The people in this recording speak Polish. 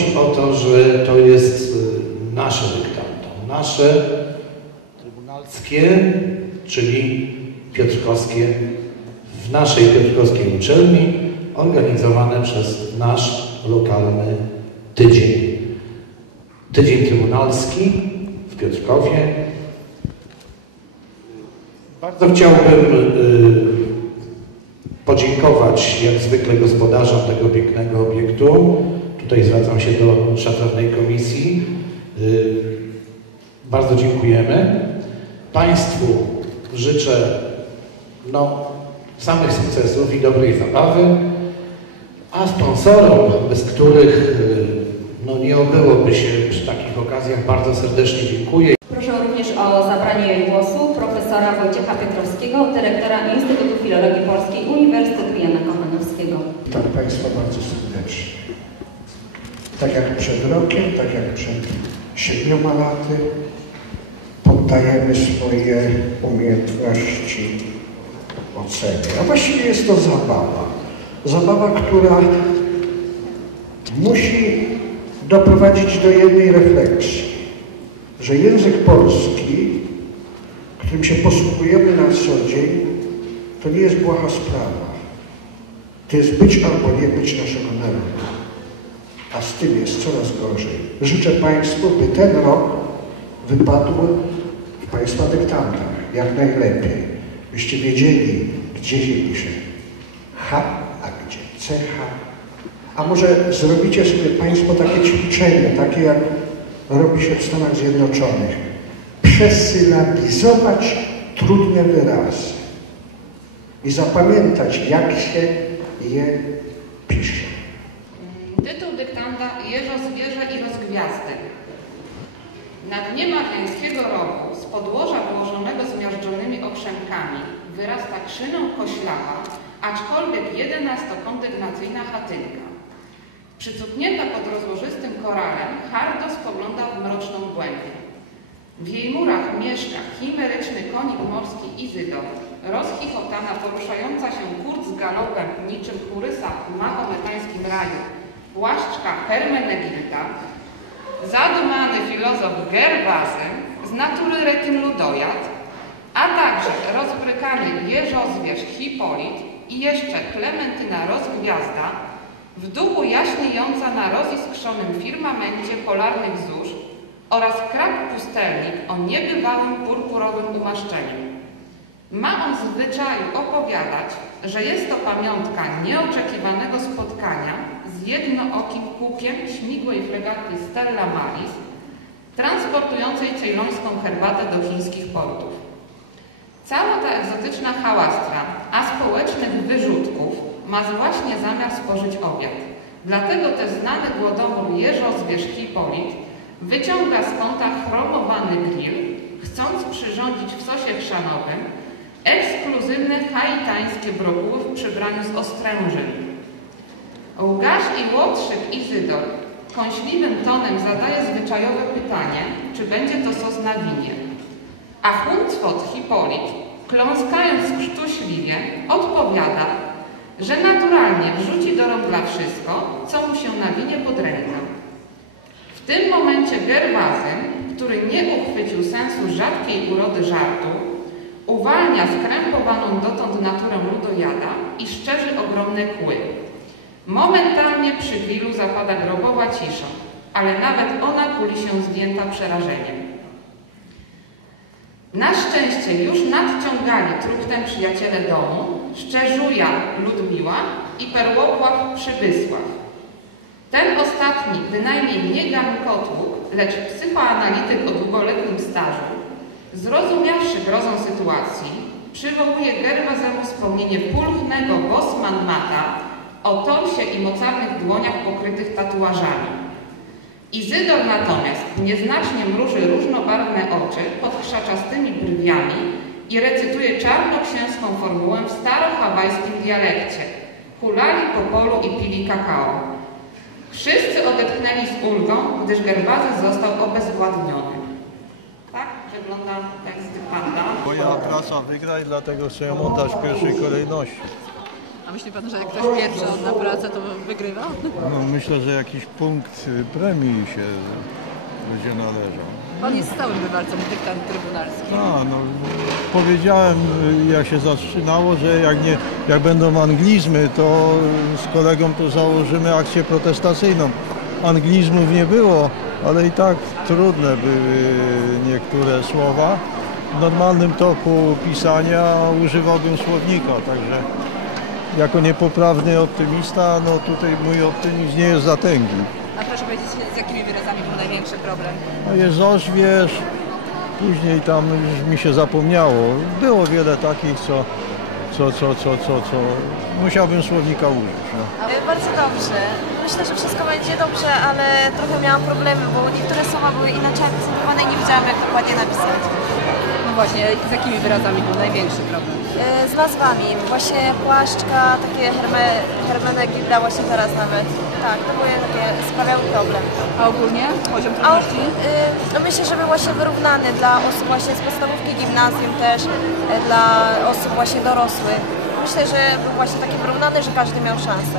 chodzi o to, że to jest y, nasze dyktando, nasze trybunalskie, czyli piotrkowskie, w naszej piotrkowskiej uczelni, organizowane przez nasz lokalny tydzień. Tydzień Trybunalski w Piotrkowie. Bardzo chciałbym y, podziękować jak zwykle gospodarzom tego pięknego obiektu. Tutaj zwracam się do szanownej komisji. Y, bardzo dziękujemy. Państwu życzę no, samych sukcesów i dobrej zabawy, a sponsorom, bez których y, no, nie obyłoby się przy takich okazjach, bardzo serdecznie dziękuję. Proszę również o zabranie głosu profesora Wojciecha Piotrowskiego, dyrektora Instytutu Filologii Polskiej Uniwersytetu Jana Kochanowskiego. Witam Państwa bardzo serdecznie. Tak jak przed rokiem, tak jak przed siedmioma laty, poddajemy swoje umiejętności ocenie. A właściwie jest to zabawa. Zabawa, która musi doprowadzić do jednej refleksji, że język polski, którym się posługujemy na co dzień, to nie jest błaha sprawa. To jest być albo nie być naszego narodu. A z tym jest coraz gorzej. Życzę Państwu, by ten rok wypadł w Państwa dyktantach jak najlepiej. Byście wiedzieli, gdzie się pisze H, a gdzie CH. A może zrobicie sobie Państwo takie ćwiczenie, takie jak robi się w Stanach Zjednoczonych. Przesylabizować trudne wyrazy i zapamiętać, jak się je pisze. Tytuł dyktanda Jeżo zwierzę i rozgwiazdy. Na dnie mariańskiego rowu z podłoża położonego zmiażdżonymi okrzemkami wyrasta krzyną koślawa, aczkolwiek jedenastokondygnacyjna chatynka. Przycupnięta pod rozłożystym koralem, hardo spogląda w mroczną głębię. W jej murach mieszka chimeryczny konik morski Izydor, rozchichotana, poruszająca się kurz z galopem niczym kurysa w mahometańskim raju, płaszczka Hermenegilda, zadumany filozof Gerwazem, z natury retyn ludojad, a także rozbrykany jeżozwierz Hipolit i jeszcze Klementyna Rozgwiazda, w duchu jaśniejąca na roziskrzonym firmamencie polarnych zórz oraz krak pustelnik o niebywałym purpurowym umaszczeniu. Ma on w zwyczaju opowiadać, że jest to pamiątka nieoczekiwanego spotkania z jednookim kukiem śmigłej fregaty Stella Maris, transportującej cejlońską herbatę do chińskich portów. Cała ta egzotyczna hałastra, a społecznych wyrzutków ma właśnie zamiar spożyć obiad. Dlatego też znany głodomór Jeżozwierz Hipolit wyciąga z kąta chromowany grill, chcąc przyrządzić w sosie chrzanowym ekskluzywne haitańskie brokuły w przybraniu z ostrężyn. Łgarz i łotrzyk Izydor kąśliwym tonem zadaje zwyczajowe pytanie, czy będzie to sos na winie. A Huncwot Hipolit, kląskając skrztuśliwie, odpowiada, że naturalnie wrzuci do rąbla wszystko, co mu się na winie pod rękę. W tym momencie Gerwazyn, który nie uchwycił sensu rzadkiej urody żartu, uwalnia skrępowaną dotąd naturę ludojada i szczerzy ogromne kły. Momentalnie przy grillu zapada grobowa cisza, ale nawet ona kuli się zdjęta przerażeniem. Na szczęście już nadciągali truchtem przyjaciele domu, Szczerzuja Ludmiła i Perłopław Przybysław. Ten ostatni bynajmniej nie Kotłuk, lecz psychoanalityk o długoletnim stażu, zrozumiawszy grozą sytuacji, przywołuje Gerwazemu wspomnienie pulchnego Bosman Mata o tolsie i mocarnych dłoniach pokrytych tatuażami. Izydor natomiast nieznacznie mruży różnobarwne oczy pod krzaczastymi brwiami i recytuje czarnoksięską formułę w starohawajskim dialekcie. Hulali po polu i pili kakao. Wszyscy odetchnęli z ulgą, gdyż Gerwazy został obezwładniony. Wygląda tekst dyktanda. Moja trasa wygra i dlatego chcę ją oddać w pierwszej kolejności. A myśli pan, że jak ktoś pierwszy odda pracę, to wygrywa? No, myślę, że jakiś punkt premii się będzie należał. Pan jest stałym bywalcą dyktand trybunalskich. A, no, powiedziałem, y, jak się zaczynało, że jak, nie, jak będą anglizmy, to z kolegą to założymy akcję protestacyjną. Anglizmów nie było, ale i tak trudne były niektóre słowa. W normalnym toku pisania używałbym słownika, także jako niepoprawny optymista, no tutaj mój optymizm nie jest zatęgi. A proszę powiedzieć, z jakimi wyrazami był największy problem? No jest ożwierz, później tam już mi się zapomniało. Było wiele takich, co, co, co, co, co, co musiałbym słownika użyć. No. E, Bardzo dobrze. Myślę, że wszystko będzie dobrze, ale trochę miałam problemy, bo niektóre słowa były inaczej akcentowane i nie wiedziałam, jak dokładnie napisać. No właśnie, z jakimi wyrazami był największy problem? E, Z nazwami. Właśnie płaszczka, takie herme, właśnie teraz nawet. Tak, to były takie, sprawiały problem. A ogólnie poziom trudności? y, no myślę, że był właśnie wyrównany dla osób właśnie z podstawówki, gimnazjum też, e, dla osób właśnie dorosłych. Myślę, że był właśnie taki wyrównany, że każdy miał szansę.